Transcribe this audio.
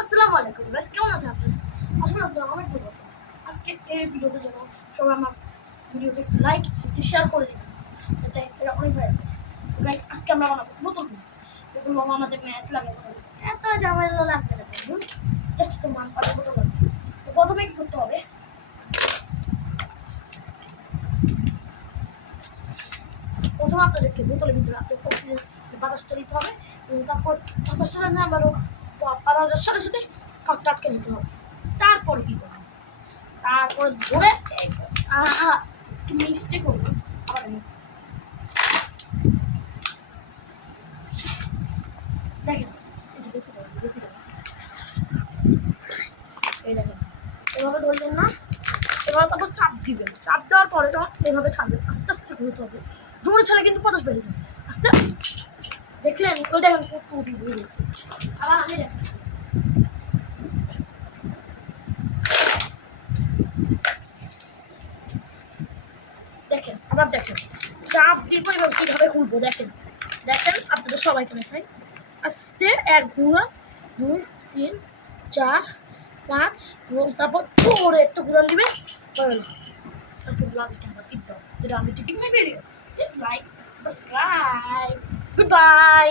আসসালামু আলাইকুম গাইস, কেমন আছেন আপনারা? আসলে আপনারা অনেক ভালো আছেন। আজকে এই ভিডিওতে যেন সবাই আমার ভিডিওতে একটু লাইক একটু শেয়ার করে দিবেন, যাতে এটা অনেক ভালো লাগে। তো গাইস, আজকে আমরা বানাবো বোতল বোমা। আমাদের ম্যাচ লাগে এত ঝামেলা লাগবে না, জাস্ট একটু মান পাড়ে বোতল লাগবে। তো প্রথমে কি করতে হবে, প্রথমে আপনাদেরকে বোতলের ভিতরে আপনার অক্সিজেন বাতাসটা দিতে হবে এবং তারপর বাতাসটা না আবারও বাতাসের সাথে সাথে কাকটা আটকে নিতে হবে। তারপর কি করবেন, তারপর ধরে একটু মিক্সটি করবেন। আবার দেখেন, এই দেখেন, এভাবে ধরলেন না, এভাবে তারপর চাপ দিবেন। চাপ দেওয়ার পরে যখন এভাবে ছাড়বেন, আস্তে আস্তে ঘুরতে হবে। জোরে ছাড়লে কিন্তু বাতাস বেড়ে যাবে। আস্তে দেখলেন, ওই দেখেন কত ঘুরে গেছে। আবার আমি দেখেন, দেখেন আবার দেখেন, চাপ দিব এবার কীভাবে খুলবো। দেখেন দেখেন আপনাদের সবাইকে দেখাই। আস্তে এক ঘুরা, 2 3 4 5 এবং তারপর জোরে একটু ঘুরান দিবে, হয়ে গেল। তারপর লাগিটা আমার টিপ দাও, যেটা আমি tipping my video. Please like, subscribe, good bye.